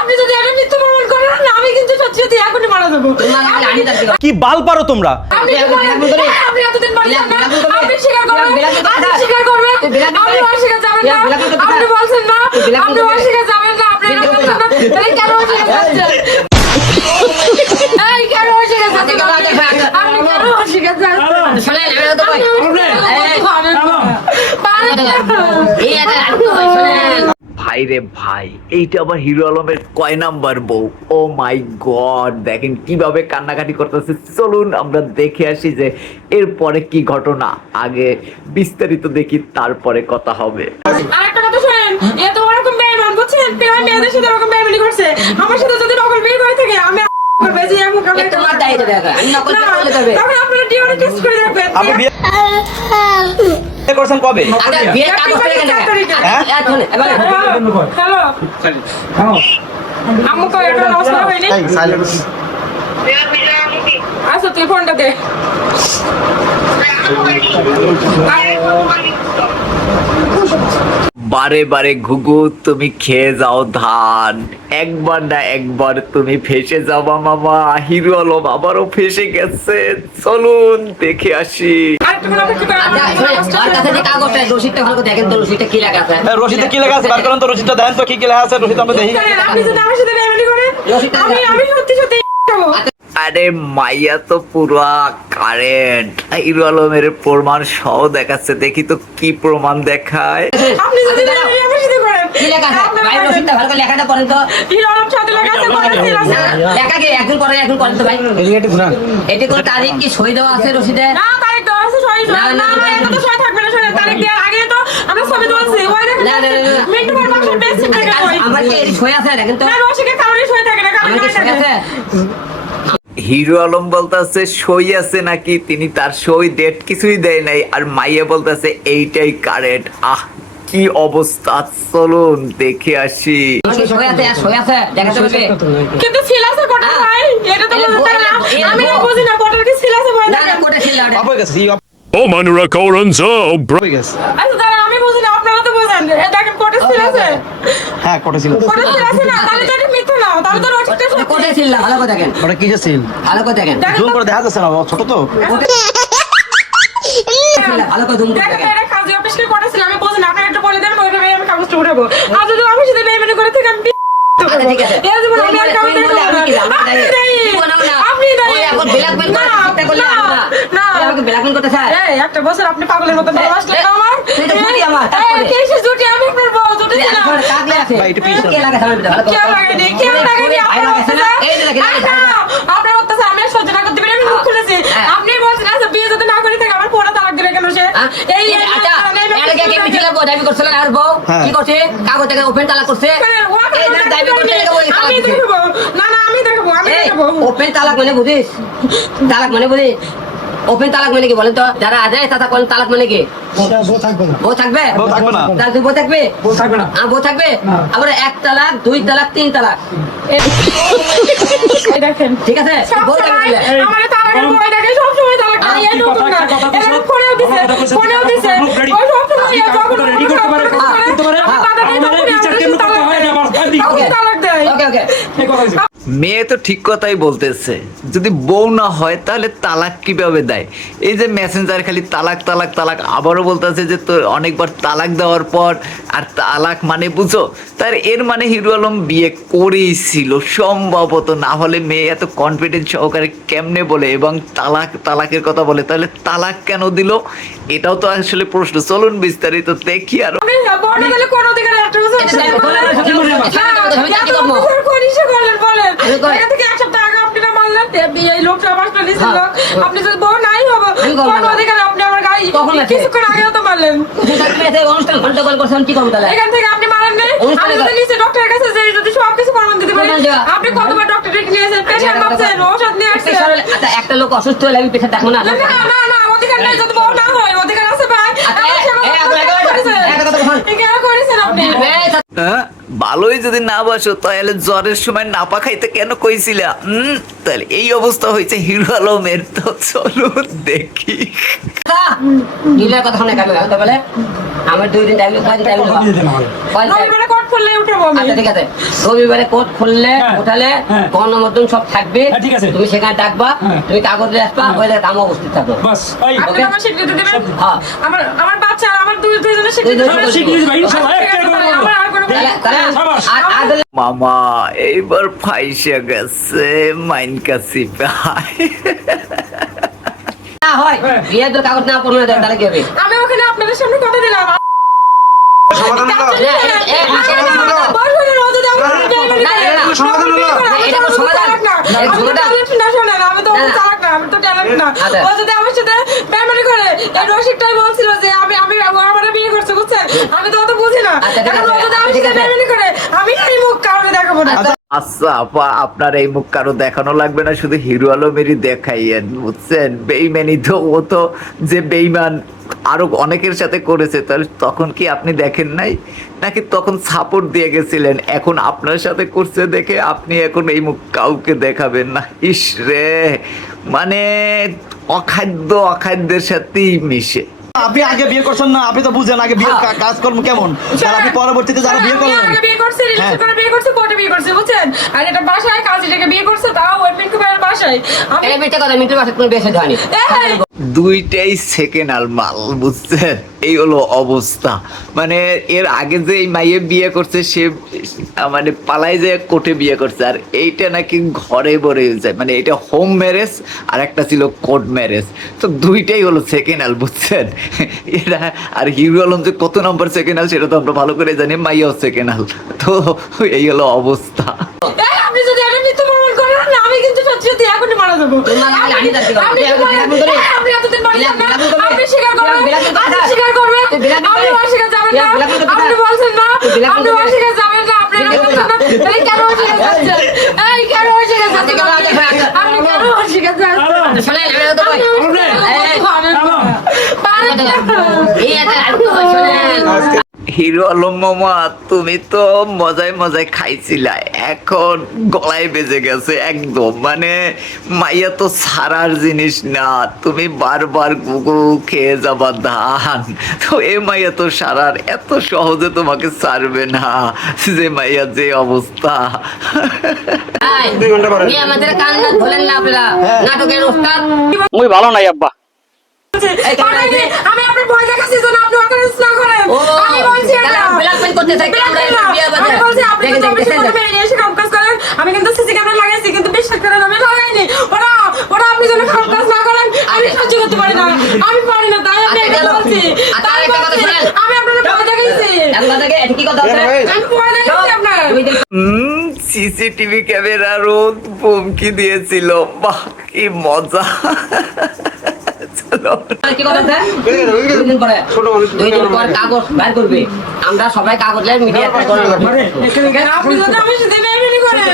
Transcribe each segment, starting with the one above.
আপনি যদি এটা মৃত্যু বরণ করেন না আমি কিন্তু সত্যি সত্যি এখনই মারা যাবো। কি বাল পারো তোমরা? আপনি এতদিন মারছেন না, আপনি স্বীকার করবেন, আপনি স্বীকার করবেন, আপনি অস্বীকার যাবেন না, আপনি বলছেন না, আপনি অস্বীকার যাবেন না, আপনি এটা বলছেন না, তাহলে কেন অস্বীকার যাচ্ছেন? এই কেন অস্বীকার যাচ্ছেন? আপনি কেন অস্বীকার যাচ্ছেন? শোনেন আমি তো ভাই ভাই রে ভাই, এইটা আবার হিরো আলমের কয় নাম্বার বউ? ও মাই গড, দেখেন কিভাবে কান্নাকাটি করতেছে। চলুন আমরা দেখে আসি যে এরপরে কি ঘটনা। আগে বিস্তারিত দেখি, তারপরে কথা হবে। আরেকটা কথা শুনেন, এ তো ওরকম বেইমান বুঝছেন, প্রায় মেয়েদের সাথে ওরকম বেইমানি করছে। আমার সাথে যদি নকল বিয়ে করে থাকে আমি করবে যে এমন কাজ একটু মার দাইতে দেখা আমি নকল করলে তবে তখন আপনারা ডিএনএ টেস্ট করে দেখবেন। আপনি বিয়ে করছেন কবে? আচ্ছা বিয়ে কাগজ পেয়ে গেল হ্যাঁ এবার হ্যালো আম্মু তো এটা নমস্কার হয়নি। আচ্ছা তুই ফোনটা দে। বারে বারে ঘুঘু তুমি খেয়ে যাও ধান, একবার না একবার তুমি ফেসে যাবা মামা। হিরো আলম আবারও ফেসে গেছে, চলুন দেখে আসি। আরেকটা কথা কি করে আচ্ছা শুনেন আমার কাছে যে কাগজটা রসিদটা ভালো করে দেখেন তো রসিদটা কি লেখা আছে রশিদে কি লেখা আছে? বার করেন তো রশিদটা, দেন তো কি কি লেখা আছে রশিদ, আমরা দেখি। আপনি যদি আমার সাথে বেইমানি করেন আমি সত্যি সত্যি খাবো। আরে মাইয়া তো পুরা কারেন্ট। হিরো আলমের প্রমাণ সহ দেখাচ্ছে, দেখি তো কি প্রমাণ দেখায়। আপনি যদি বেইমানি আমার সাথে করেন কি লেখা আছে ভাই রসিদটা ভালো করে লেখাটা পড়েন তো হিরো আলম সাথে লেখা আছে বলে না লেখা কি একদিন পরে একদিন পড়েন তো ভাই এটি কোন তারিখ কি সই দেওয়া আছে রসিদে না তারিখ দেওয়া আছে সই না, না, না এটা তো সই থাকবে না। শুনেন তারিখ দেওয়ার আগে তো আমরা ছবি তুলছি ওই দেখেন না, না, না, না। মিন্টু ভাই বাসার বেস্ট থেকে কই আমার কি এর সই আছে দেখেন তো না রসিকে কারণে সই থাকে না কারণ আমার কি সই আছে হিরো আলম বলতেছে সই আছে নাকি, তিনি তার সই ডেট কিছুই দেয় নাই। আর মাইয়া বলতেছে এইটাই কারেন্ট। আহ কি অবস্থা, চলুন দেখে আসি। আমার কি সই আছে আর সই আছে দেখাতে হবে কিন্তু ছিল আছে কোটা ভাই এটা তো বুঝতে না আমি বুঝি না কোটার কি ছিল আছে ভাই না না কোটা ছিল না অপ হয়ে গেছে, Oh, Manura Coranzo, bro. হয়ে গেছে। আচ্ছা দাঁড়া আমি বুঝি না আপনারা তো বুঝেন এই দেখেন কোটা ছিল আছে হ্যাঁ কোটা ছিল। কোটা ছিল আছে না তাহলে তো এটা মিথ্যা না তাহলে তো রসিকটা সত্যি কোটা ছিল না ভালো করে দেখেন ওটা কি যে ছিল? ভালো করে দেখেন জুম করে দেখা যাচ্ছে না, ছোট তো। ভালো করে ধুম করে দেখেন দেখেন এটা কাজে অফিসে কোটা ছিল আমি বুঝি না আপনারা একটু বলে দেন ওইটা আমি কাগজটা উঠাবো আর যদি আমি সাথে বেইমানি করে থেকে আমি আচ্ছা ঠিক আছে এই জীবন আমি আর কাউকে তুমি বলে আমি কি জানি? আপনি দাঁড়িয়ে ওই এখন ব্ল্যাকমেল করে চিন্তা করলে আমি না না আমাকে ব্ল্যাকমেল করতে চায় এই একটা বছর আপনি পাগলের মতো ভালোবাসলেন না আমার তুই তো বুড়ি আমার, তারপরে? এই কেসে জুটি আমি আপনার বউ জুটি ছিলাম কাগলে আছে ভাই, এটা পিছনে। কে লাগা সামনে ভালো কেউ লাগেনি কেউ লাগেনি আপনার অত্যাচার এই দেখেন আপনার অত্যাচার আমি আর সহ্য না করতে পারি আমি মুখ খুলেছি আপনি বলছেন আচ্ছা বিয়ে যদি না করি থাকে আমার পড়া তালাক দিলে কেন সে এই আচ্ছা এর আগে কে মিছিল বউ দাবি করছিল আর বউ কি করছে কাগজ থেকে ওপেন তালাক করছে এই না দাবি করতে গেলে ওই তালাক আমি দিছে দেখবো না না আমি দেখবো আমি দেখবো ওপেন তালাক মানে বুঝিস তালাক মানে বুঝিস ওপেন তালাক মানে কি বলেন তো যারা আজ তারা কোন তালাক মানে কি বউ থাকবে বউ থাকবে না। তাহলে তুই বউ থাকবে না বউ থাকবে আবার এক তালাক দুই তালাক তিন তালাক এই দেখেন ঠিক আছে বউ থাকবে বলে। আমার তালাকের বই দেখে সব সময় তালাক দেয় এই নতুন না এটা ফোনেও দিছে ওই সব সময় যখন রেডি করতে পারে তালাক দেয় ওকে ওকে মেয়ে তো ঠিক কথাই বলতেছে, যদি বউ না হয় তাহলে তালাক কিভাবে দেয়? এই যে মেসেঞ্জার খালি তালাক তালাক তালাক, আবারও বলতেছে যে তোর অনেকবার তালাক দেওয়ার পর আর তালাক মানে বুঝো, তার এর মানে হিরো আলম বিয়ে করেইছিল সম্ভবত, না হলে মেয়ে এত কনফিডেন্স সহকারে কেমনে বলে এবং তালাকের কথা বলে, তাহলে তালাক কেন দিল? এটাও তো আসলে প্রশ্ন। চলুন বিস্তারিত দেখি। আর আমি বড় গেলে কোন অধিকারে একটা বছর বলেন এখান থেকে এক সপ্তাহ আগে আপনি না মানলেন এই লোকটা আমার নিয়েছিল আপনি যদি বউ নাই হবে কোন অধিকারে আপনি আমার গাড়ি কিছুক্ষণ আগেও তো মারলেন অনুষ্ঠান ঘন্টা কল করছেন কি করবো তাহলে এখান থেকে আপনি মারেন নাই আমি যদি নিচে ডক্টরের কাছে যাই যদি সব কিছু প্রমাণ দিতে পারি আপনি কতবার ডক্টরে নিয়েছেন পেশেন্ট পাচ্ছেন ওষুধ নিয়ে আসছেন আচ্ছা একটা লোক অসুস্থ হলে আমি পেশা দেখবো না না না না অধিকার নাই যদি বউ না হয় অধিকার আছে ভাই কেন করেছেন আপনি হ্যাঁ, ভালোই যদি না বাসো তাহলে জ্বরের সময় নাপা খাইতে কেন কইছিলা? তাহলে এই অবস্থা হয়েছে হিরো আলমের। তো চলুন দেখি। নীলের কথা শুনে কামে বলে আমার 2 দিন টাইম কয়দিন টাইম দেবো কয়দিন time? রবিবারে কোর্ট খুললে উঠাবো আমি আচ্ছা ঠিক আছে রবিবারে কোর্ট খুললে উঠালে গণমাধ্যম সব থাকবে ঠিক আছে। তুমি সেখানে ডাকবা তুমি কাগজ নিয়ে আসবা ওই জায়গায় আমি উপস্থিত থাকবো বাস এই আপনি আমার স্বীকৃতি দেবেন হ্যাঁ। আমার বাচ্চা আর আমার দুইজনের স্বীকৃতি দুইজনের দেবেন। স্বীকৃতি দেবেন, ইনশাআল্লাহ, ঠিক আছে, একটা করে আমার আর কোনো তাহলে আর মামা এইবার ফাইসে গেছে মাইন কাছি ভাই না হয় বিয়ের তো কাগজ না করলে তাহলে কি হবে আমি ওখানে আপনাদের সামনে কথা দিলাম সমাধান হলো? সমাধান হলো? এটা তো সমাধান। আমি তো চালাক না, আমি তো ট্যালেন্ট না। আচ্ছা। ও যদি আমার সাথে বেইমানি করে, এই রসিকটাই বলছিল যে ও আমারে বিয়ে করছে, বুঝছেন? আমি তো অত বুঝি না। আচ্ছা, ঠিক এখন ও আছে, যদি আমার ঠিক সাথে আছে। বেইমানি করে, আমি এই মুখ কাউকে দেখাবো না। আচ্ছা আপা আপনার এই মুখ কারো দেখানো লাগবে না, শুধু হিরো আলমেরই দেখাইয়েন বুঝছেন। বেইমানি তো ও তো যে বেইমান আরো অনেকের সাথে করেছে, তাহলে তখন কি আপনি দেখেন নাই নাকি তখন সাপোর্ট দিয়ে গেছিলেন? এখন আপনার সাথে করছে দেখে আপনি এখন এই মুখ কাউকে দেখাবেন না? ইস রে, মানে অখাদ্যের সাথেই মিশে। আপনি আগে বিয়ে করছেন না, আপনি তো বুঝেন আগে বিয়ের কাজকর্ম কেমন, আর আপনি পরবর্তীতে যারা বিয়ে আমি করলেন। আগে বিয়ে করছি, রিলেশন হ্যাঁ। করে বিয়ে করছি, কোর্টে বিয়ে করছি, বুঝছেন? আর এটা বাসায় কাজীটাকে বিয়ে করছে, তাও ওই পিঙ্কু ভাইয়ের বাসায়। আমি এই মিথ্যে কথা মিন্টুর বাসা কোনো বেশি হয়নি এই, দুইটাই সেকেন্ড আল মাল বুঝছেন। এই হলো অবস্থা। মানে এর আগে যে এই মাইয়ে বিয়ে করছে সে মানে পালাই যে কোর্টে বিয়ে করছে, আর এইটা নাকি ঘরে বরে যায়, মানে এটা হোম ম্যারেজ আর একটা ছিল কোর্ট ম্যারেজ। তো দুইটাই হলো সেকেন্ড আল বুঝছেন। এটা আর হিরো আলম যে কত নম্বর সেকেন্ড আল সেটা তো আমরা ভালো করে জানি, মাইয়াও সেকেন্ড আল। তো এই হলো অবস্থা। এই, আপনি যদি এটা মিথ্যা প্রমাণ করেন না, আমি কিন্তু সত্যি সত্যি এখনই মারা যাবো। তোমার নামে আমি যাচ্ছি বাবা। আপনি তুই কি আমাকে বলেন? বিলাপ করে? আপনি এতদিন বলছেন না, বিলাপ করে? আপনি স্বীকার করবেন, বিলাপ করে? আপনি স্বীকার করবেন, তুই বিলাপ করে? আপনি অস্বীকার যাবেন না, বিলাপ করে? আপনি বলছেন না, তুই বিলাপ আপনি করে? অস্বীকার যাবেন না, আপনি এটা বিলাপ করে? বলছেন না, তাহলে কেন অস্বীকার যাচ্ছেন? এই, কেন অস্বীকার যাচ্ছেন? আপনি কেন অস্বীকার যাচ্ছেন? শোনেন আমি তো কই পারেন না। এই একটা শোনেন হিরো আলম মামা তুমি তো মজায় মজায় খাইছিলা, এখন গলায় বেজে গেছে একদম। মানে মাইয়া তো সারার জিনিস না, তুমি বারবার গুগু খেয়ে যাবা ধান। তো এ মাইয়া তো সারার, এত সহজে তোমাকে ছাড়বে না, যে মাইয়া যে অবস্থা। এই আমাদের কান্না ধরেন না আপনারা নাটকের ওস্তাদ মুই ভালো নাই আব্বা। আমি আপনার ভয় দেখাচ্ছি জন্য আপনি অকারেন্স না করেন। ও আমি বলছি এটা। ব্ল্যাকমেল করতে চাই আমরা বিয়ে বাজে আমি বলছি আপনি কিন্তু আমার সাথে মেয়ে এসে কাম কাজ করেন। আমি কিন্তু সিসি ক্যামেরা লাগাইছি, কিন্তু বিশ্বাস করেন আমি লাগাইনি। ওরা আপনি যেন কাম কাজ না করেন, আমি সহ্য করতে পারি না। আমি পারি না, তাই আমি এটা বলছি। তাই বলছি, আমি আপনার ভয় দেখাইছি। আমরা থেকে এটা কি কথা আছে আমি ভয় দেখাইছি আপনার। সিসিটিভি ক্যামেরারও হুমকি দিয়েছিল। বাহ কি মজা। চলো কি কথা আছে দুই দিন পরে কাগজ বের করবে, আমরা সবাই কাগজ লাই মিডিয়াতে করে আপনি যদি আমার সাথে মেয়ে করেন,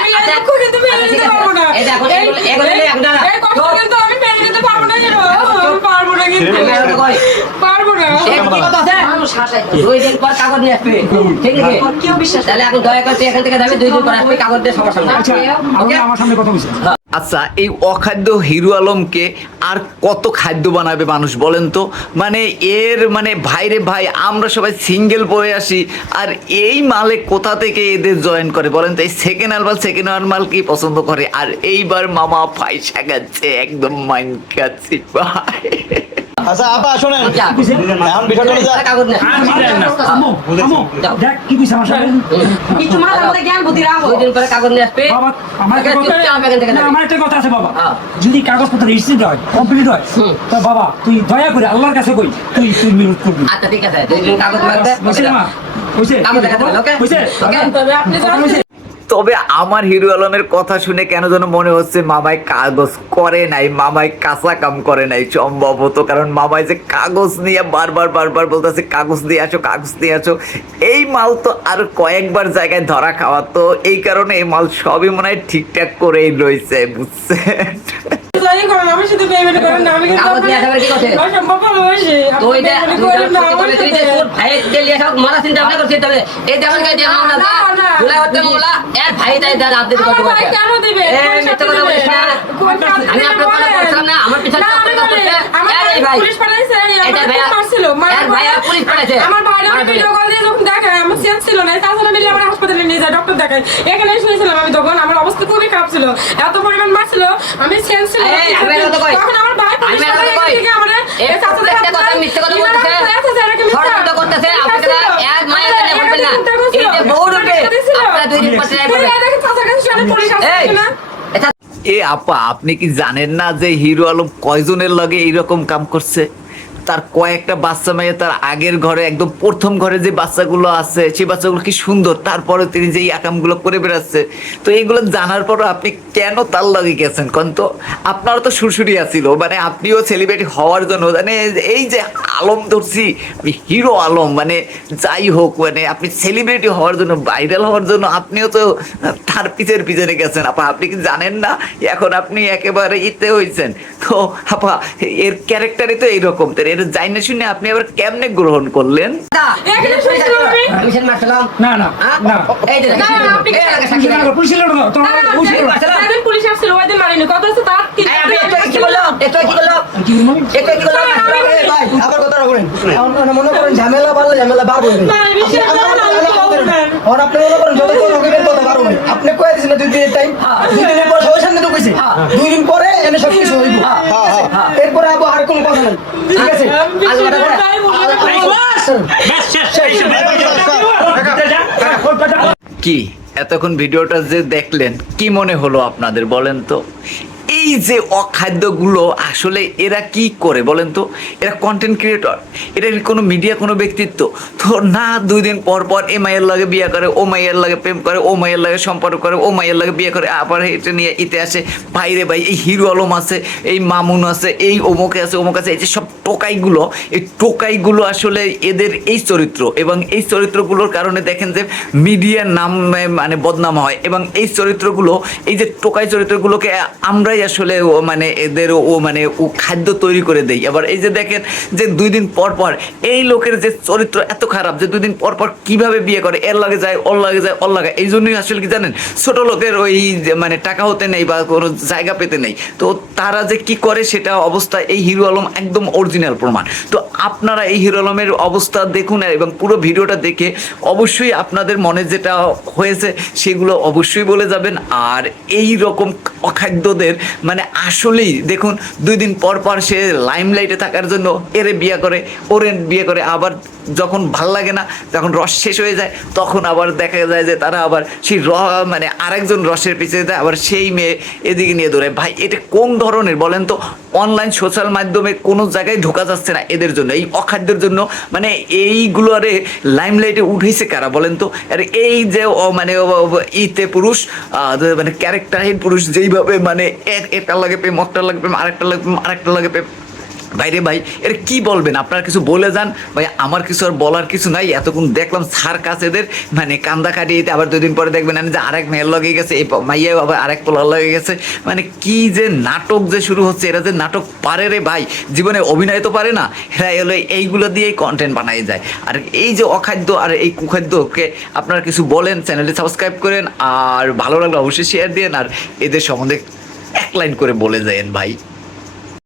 আমি আচ্ছা, এক কিন্তু মেনে নিতে পারবো না। এই দেখো, এগুলো একটা এই কথা কিন্তু আমি মেনে নিতে পারবো না কেন? পারবো না কিন্তু। পারবো না। কি কথা আছে দুই দিন পর কাগজ নিয়ে আসবে, ঠিক আছে? তাহলে এখন দয়া করে তুই এখান থেকে যাবে, 2 দিন পর আসবে কাগজ দিয়ে সবার সামনে। আমার সামনে কথা বলছি আচ্ছা এই অখাদ্য হিরো আলমকে আর কত খাদ্য বানাবে মানুষ বলেন তো? মানে এর মানে ভাইরে ভাই, আমরা সবাই সিঙ্গেল বয়ে আসি, আর এই মালে কোথা থেকে এদের জয়েন করে বলেন তো? এই সেকেন্ড হ্যান্ড মাল কি পছন্দ করে? আর এইবার মামা পয়সা গেছে, একদম মাইন খাচ্ছি ভাই। আচ্ছা আপা শোনেন, আচ্ছা। এখন বিষয়টা হলো যে কাগজ নিয়ে দেখ কি কইছ আমার সাথে কিছু মাথার মধ্যে জ্ঞান বুদ্ধি রাখো। 2 দিন পরে কাগজ নিয়ে আসবে। বাবা আমার একটা কথা চুপচাপ এখান থেকে না, যাবে। আমার একটা কথা আছে বাবা, হ্যাঁ। যদি কাগজপত্র রিসিভ হয় কমপ্লিট হয় তো বাবা তুই দয়া করে আল্লাহর কাছে কই তুই মিউট করবি। আচ্ছা ঠিক আছে, 2 দিন কাগজ লাগবে। বুঝছিস মা? বুঝছিস? কাগজ দেখাতে হবে, ওকে? বুঝছিস? ওকে? তবে আপনি বুঝছিস? তবে আমার হিরো আলমের কথা শুনে কেন যেন মনে হচ্ছে মামাই কাগজ করে নাই, মামাই কাঁচা কাম করে নাই সম্ভবত। কারণ মামাই যে কাগজ নিয়ে বারবার বলতেছে কাগজ দিয়ে আসো। এই মাল তো আর কয়েকবার জায়গায় ধরা খাওয়া, তো এই কারণে এই মাল সবই মনে হয় ঠিকঠাক করেই রয়েছে বুঝছেন। যাই করেন আমার সাথে বেইমানি করেন না, আমি কিন্তু কাগজ নিয়ে আসা কি করছে? অসম্ভব ভালোবাসি। আপনি তুই যে বেইমানি করেন না আমার তুই যে সাথে। তোর ভাইকে লিয়ে সব মারা চিন্তা ভাবনা করছিস তবে এই যেমন কে যে মামলা না, না। দুলাই হচ্ছে মামলা এর ভাই তাই তার আপডেট আমার করতে ভাই পারছে কেন দিবে? এই কোন মিথ্যা কথা সাথে বলিস না দিবে? কোন সাথে আমি দিবে আপনার কথা বলেন? বলছিলাম না আমার পিছনে না, আমি কথা বলি, বলছে আমার এই ভাই ভাই পুলিশ পাঠাইছে, এটা আমার ভাইয়া মারছিল, এর ভাইয়া পুলিশ পাঠাইছে আমার ভাইরা ভিডিও কল দিয়ে যখন দেখায় আমার সেন্স ছিল না, তাছাড়া মিলে আমার হাসপাতালে নিয়ে যায়, ডক্টর দেখায়। এখানে শুনেছিলাম আমি তখন আমার অবস্থা খুবই খারাপ ছিল, এত পরিমাণ মারছিল, আমি সেন্স ছিল না। এই, আমি এত কই। তখন আমার ভাই পুলিশ আমি এত পাঠায় কই। থেকে আমারে এই এই চাচাদের প্রত্যেকটা হাতে কথা দেয়। মিথ্যে কথা ইনারা বলতেছে। হাতে আছে, এরা কি মিথ্যা? ষড়যন্ত্র করতেছে, মিথ্যা আপনারা ছিল। এক মায়ের আমাদের কানে বলবেন না। চিন্তা করছিল। এই যে বউ ঢুকে, আমাদের ছিল। আপনারা 2 দিন পর ট্রাই করবেন। এই দেখেন চাচার কাছে সামনে পুলিশ এই, আসছে না। এটা এ আপা, আপনি কি জানেন না যে হিরো আলম কয়জনের লগে এইরকম কাম করছে? তার কয়েকটা বাচ্চা মেয়ে, তার আগের ঘরে একদম প্রথম ঘরে যে বাচ্চাগুলো আছে সেই বাচ্চাগুলো কি সুন্দর, তারপরে তিনি যে আকামগুলো করে বেড়াচ্ছে। তো এইগুলো জানার পরও আপনি কেন তার লগে গেছেন কোন? তো আপনারও তো সুরসুরি আছিল, মানে আপনিও সেলিব্রিটি হওয়ার জন্য, মানে এই যে আলম ধরছি আমি হিরো আলম, মানে যাই হোক, মানে আপনি সেলিব্রিটি হওয়ার জন্য, ভাইরাল হওয়ার জন্য আপনিও তো তার পিছনে গেছেন। আপা, আপনি কি জানেন না এখন আপনি একেবারে ইতে হয়েছেন? তো আপা, এর ক্যারেক্টারই তো এইরকম, তো এর যাই না শুনে আপনি আবার কেমনে গ্রহণ করলেন? এখানে শুনেছিলাম আমি। আমি সেন মারছিলাম না না হ্যাঁ? না এই যে না, না, আপনি- এই এলাকার সাক্ষী রাখো। পুলিশ ছিল না তো পুলিশ ছিল না। একদিন পুলিশ আসছিল, ওই দিন মারিনি, কত হচ্ছে তার তিন- এই, আপনি একটু কি বললো একটু কি বললো কি বলবো? একটু কি বললো এই ভাই, আবার কথাটা বলেন। এখন মনে করেন ঝামেলা বাড়লে ঝামেলা বার হইবে। না, এই বিষয়ে আপনি আমার না, কথা না, বলেন। না। এখন আপনি মনে করেন যত কথা হইবেন তত বার হইবে। আপনি কয়ে দিয়েছেন না 2 দিনের টাইম, 2 দিনের পর সবার সামনে ঢুকেছে। 2 দিন পরে এনে সব কিছু হইব। এরপরে আবার আর কোনো কথা নাই, ঠিক আছে? আমি বিষয়টা তাই বললাম। কি এতক্ষণ ভিডিওটা যে দেখলেন, কি মনে হলো আপনাদের বলেন তো? এই যে অখাদ্যগুলো আসলে এরা কি করে বলেন তো? এরা কন্টেন্ট ক্রিয়েটর, এটা কি কোনো মিডিয়া, কোনো ব্যক্তিত্ব? তো না, 2 দিন পর পর এ মাইয়ের লাগে বিয়ে করে, ও মাইয়ের লাগে প্রেম করে, ও মাইয়ের লাগে সম্পর্ক করে, ও মাইয়ের লাগে বিয়ে করে, আবার এটা নিয়ে ইতে আসে। ভাইরে ভাই, এই হিরো আলম আছে, এই মামুন আছে, এই অমুকে আছে, অমুক আছে, এই যে সব টোকাইগুলো, এই টোকাইগুলো আসলে এদের এই চরিত্র, এবং এই চরিত্রগুলোর কারণে দেখেন যে মিডিয়ার নাম মানে বদনাম হয়, এবং এই চরিত্রগুলো, এই যে টোকাই চরিত্রগুলোকে আমরাই আসলে মানে এদের মানে খাদ্য তৈরি করে দেই। আবার এই যে দেখেন যে 2 দিন পর পর এই লোকের যে চরিত্র এত খারাপ যে 2 দিন পর পর কিভাবে বিয়ে করে, এর লাগে যায়, ওর লাগে যায়, ওর লাগে। এই জন্যই আসলে কি জানেন, ছোট লোকের ওই যে মানে টাকা হতে নেই বা কোনো জায়গা পেতে নেই, তো তারা যে কি করে সেটা অবস্থা এই হিরো আলম একদম অরিজিনাল প্রমাণ। তো আপনারা এই হিরো আলমের অবস্থা দেখুন, এবং পুরো ভিডিওটা দেখে অবশ্যই আপনাদের মনে যেটা হয়েছে সেগুলো অবশ্যই বলে যাবেন। আর এই রকম অখাদ্যদের মানে আসলেই দেখুন, 2 দিন পর পর সে লাইমলাইটে থাকার জন্য এরে বিয়ে করে, ওরে বিয়ে করে, আবার যখন ভাল লাগে না, যখন রস শেষ হয়ে যায়, তখন আবার দেখা যায় যে তারা আবার সেই মানে আরেকজন রসের পিছিয়ে যায়, আবার সেই মেয়ে এদিকে নিয়ে দৌড়ায়। ভাই, এটা কোন ধরনের বলেন তো? অনলাইন সোশ্যাল মাধ্যমে কোনো জায়গায় ঢোকা যাচ্ছে না এদের জন্য, এই অখাদ্যের জন্য। মানে এইগুলো আরে লাইমলাইটে উঠেছে কারা বলেন তো? আর এই যে মানে ইতে পুরুষ, মানে ক্যারেক্টারহীন পুরুষ যেইভাবে মানে একটা লাগে প্রেম, একটা লাগে প্রেম, আরেকটা লাগে প্রেম, আরেকটা লাগে প্রেম। ভাইরে ভাই, এটা কি বলবেন? আপনারা কিছু বলে যান ভাই, আমার কিছু আর বলার কিছু নাই। এতক্ষণ দেখলাম সার্কাস এদের, মানে কান্দা কাটিয়ে, আবার 2 দিন পরে দেখবেন যে আরেক মেয়ের লগে গেছে, এই মাইয়া আবার আরেক পোলার লগে গেছে। মানে কি যে নাটক যে শুরু হচ্ছে, এরা যে নাটক পারে রে ভাই, জীবনে অভিনয় তো পারে না, এরা এলো এইগুলো দিয়েই কন্টেন্ট বানাই যায়। আর এই যে অখাদ্য আর এই কুখাদ্যকে আপনারা কিছু বলেন, চ্যানেলটি সাবস্ক্রাইব করেন, আর ভালো লাগলে অবশ্যই শেয়ার দিন, আর এদের সম্বন্ধে 1 লাইন করে বলে যায়েন ভাই।